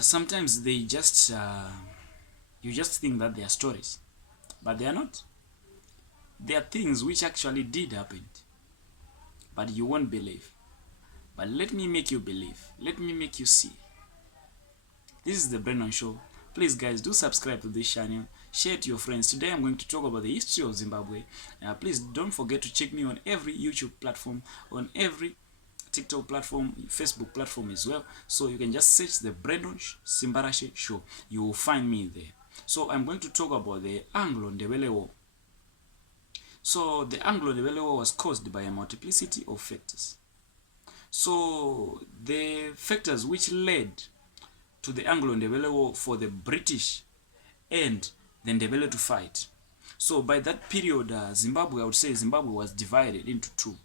sometimes they just you just think that they are stories, but they are not. They are things which actually did happen, but you won't believe. But let me make you believe. Let me make you see. This is the Brennan Show. Please guys, do subscribe to this channel. Share it to your friends. Today I'm going to talk about the history of Zimbabwe. Please don't forget to check me on every YouTube platform, on every TikTok platform, Facebook platform as well. So you can just search the Brendan Simbarashe Show. You will find me there. So I'm going to talk about the Anglo Ndebele War. So the Anglo Ndebele War was caused by a multiplicity of factors. So the factors which led to the Anglo Ndebele War for the British and the Ndebele to fight. So by that period, Zimbabwe, I would say Zimbabwe was divided into two.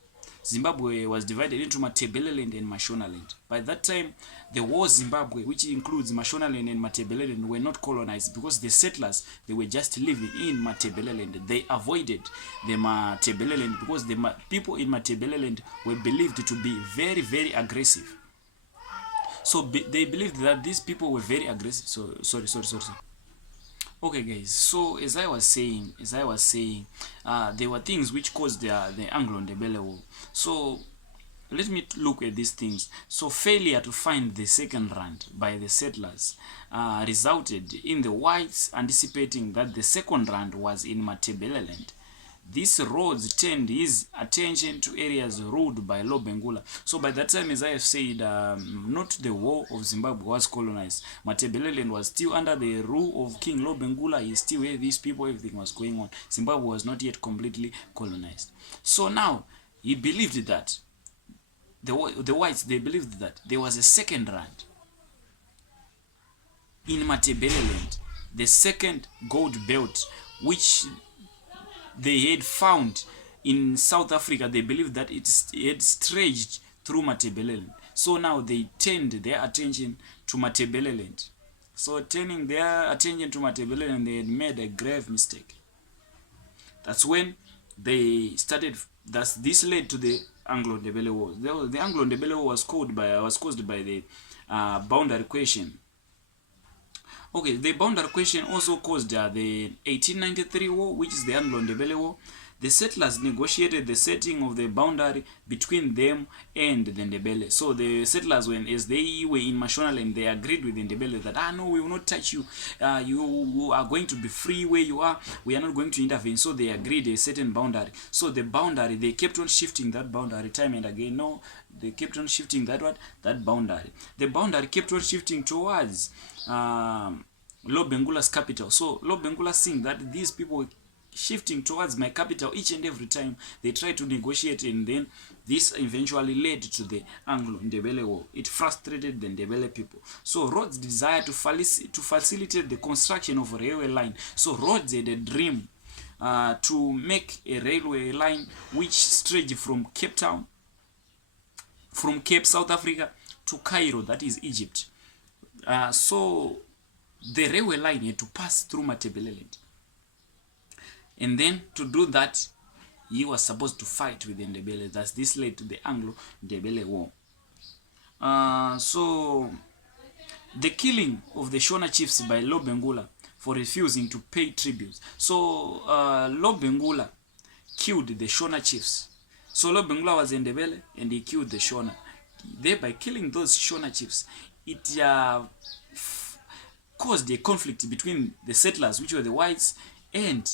Zimbabwe was divided into Matebeleland and Mashonaland. By that time, the war Zimbabwe, which includes Mashonaland and Matebeleland, were not colonized because the settlers, they were just living in Matebeleland. They avoided the Matebeleland because the people in Matebeleland were believed to be very, very aggressive. So they believed that these people were very aggressive. So sorry. Okay guys, so as I was saying, there were things which caused the Anglo Ndebele War. So let me look at these things. So failure to find the second rand by the settlers resulted in the whites anticipating that the second rand was in Matebeleland. These roads turned his attention to areas ruled by Lobengula. So by that time, as I have said, not the whole of Zimbabwe was colonized. Matebeleland was still under the rule of King Lobengula. He still had these people, everything was going on. Zimbabwe was not yet completely colonized. So now, he believed that, the whites, they believed that there was a second rand in Matebeleland, the second gold belt, which they had found in South Africa. They believed that it had stretched through Matebeleland. So now they turned their attention to Matebeleland. So turning their attention to Matebeleland, they had made a grave mistake. That's when they started. This led to the Anglo Ndebele War. The Anglo Ndebele War was caused by the boundary question. Okay, the boundary question also caused the 1893 war, which is the Anglo Ndebele War. The settlers negotiated the setting of the boundary between them and the Ndebele. So the settlers, as they were in Mashonaland, they agreed with the Ndebele that, no, we will not touch you. You are going to be free where you are. We are not going to intervene. So they agreed a certain boundary. So the boundary, they kept on shifting that boundary time and again. No, they kept on shifting that boundary. The boundary kept on shifting towards Lobengula's capital. So Lobengula, seeing that these people were shifting towards my capital each and every time, they tried to negotiate, and then this eventually led to the Anglo Ndebele War. It frustrated the Ndebele people. So Rhodes desired to facilitate the construction of a railway line. So Rhodes had a dream to make a railway line which stretched from Cape Town, from Cape, South Africa, to Cairo, that is Egypt. So the railway line had to pass through Matebeleland. And then to do that, he was supposed to fight with the Ndebele. Thus this led to the Anglo Ndebele War. So the killing of the Shona chiefs by Lobengula for refusing to pay tribute. So Lobengula killed the Shona chiefs. So Lobengula was Ndebele and he killed the Shona. Thereby killing those Shona chiefs, it caused a conflict between the settlers, which were the whites, and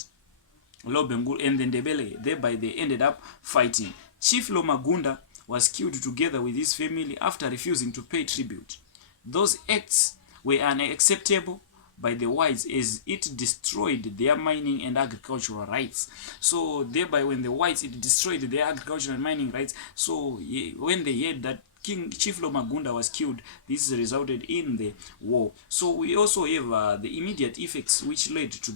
Lobengula and the Ndebele. Thereby they ended up fighting. Chief Lomagunda was killed together with his family after refusing to pay tribute. Those acts were unacceptable by the whites as it destroyed their mining and agricultural rights. So thereby when the whites, it destroyed their agricultural and mining rights. So when they heard that Chief Lomagunda was killed, this resulted in the war. So we also have the immediate effects which led to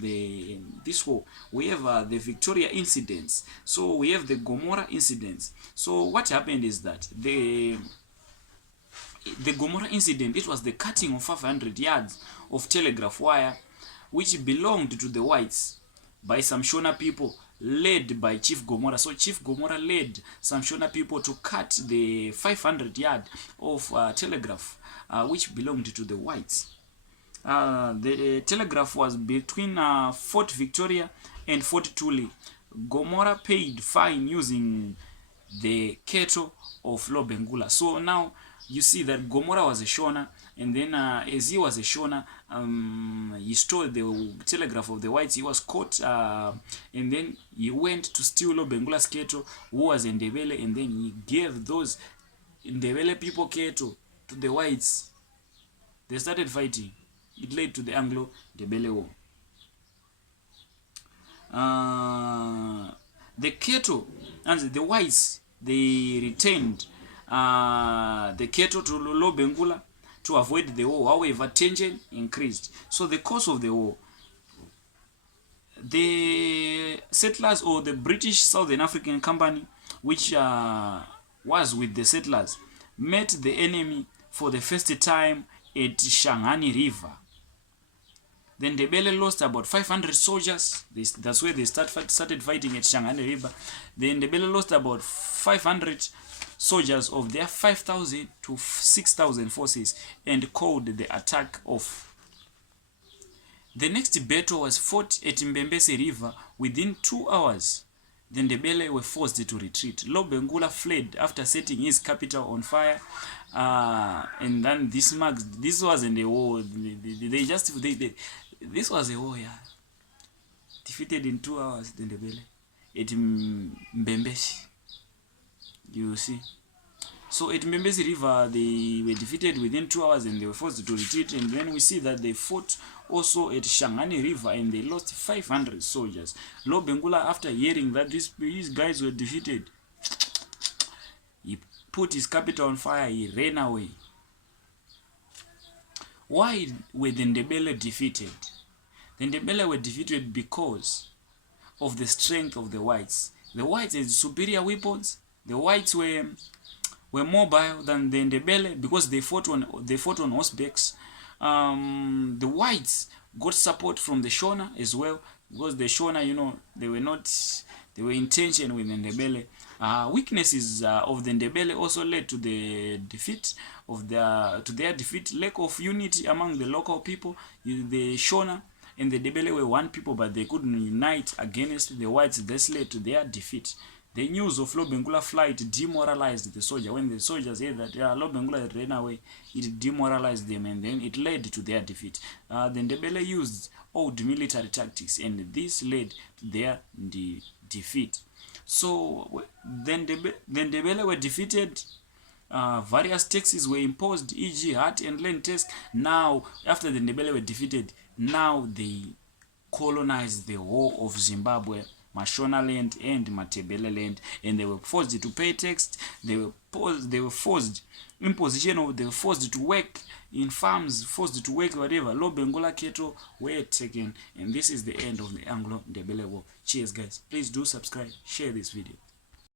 this war. We have the Victoria incidents. So we have the Gomorrah incidents. So what happened is that the Gomorrah incident, it was the cutting of 500 yards of telegraph wire which belonged to the whites by some Shona people. led by Chief Gomora. So Chief Gomora led some Shona people to cut the 500 yard of telegraph, which belonged to the whites. The telegraph was between Fort Victoria and Fort Tule. Gomora paid fine using the cattle of Lobengula. So now you see that Gomora was a Shona, and then as he was a Shona, he stole the telegraph of the whites. He was caught, and then he went to steal Lobengula's cattle, who was in Ndebele, and then he gave those Ndebele people cattle to the whites. They started fighting. It led to the Anglo Ndebele War. The cattle and the whites, they retained the cattle to Lobengula to avoid the war. However, tension increased. So the cause of the war, the settlers, or the British Southern African Company, which was with the settlers, met the enemy for the first time at Shangani River. Then Ndebele lost about 500 soldiers. That's where they started fighting at Shangani River. Then Ndebele lost about 500 soldiers of their 5,000 to 6,000 forces and called the attack off. The next battle was fought at Mbembese River. Within 2 hours, the Ndebele were forced to retreat. Lobengula fled after setting his capital on fire. And then this wasn't a war. This was a war, yeah. Defeated in 2 hours, the Ndebele at Mbembese. You see. So at Mbembese River, they were defeated within 2 hours and they were forced to retreat. And then we see that they fought also at Shangani River and they lost 500 soldiers. Lobengula, after hearing that these guys were defeated, he put his capital on fire, he ran away. Why were the Ndebele defeated? The Ndebele were defeated because of the strength of the whites. The whites had superior weapons. The whites were mobile than the Ndebele because they fought on horsebacks. The whites got support from the Shona as well, because the Shona, you know, they were in tension with the Ndebele. Weaknesses of the Ndebele also led to the defeat of their defeat. Lack of unity among the local people. The Shona and the Ndebele were one people, but they couldn't unite against the whites. This led to their defeat. The news of Lobengula flight demoralized the soldier. When the soldiers heard that Lobengula ran away, it demoralized them, and then it led to their defeat. The Ndebele used old military tactics, and this led to their defeat. So then the Ndebele were defeated. Various taxes were imposed, e.g. hat and land tax. Now, after the Ndebele were defeated, now they colonized the whole of Zimbabwe, Mashona land and Matebele land, and they were forced to pay tax. They were forced to work in farms, forced to work whatever. Lobengula cattle were taken, and this is the end of the Anglo Ndebele War. Cheers, guys. Please do subscribe, share this video.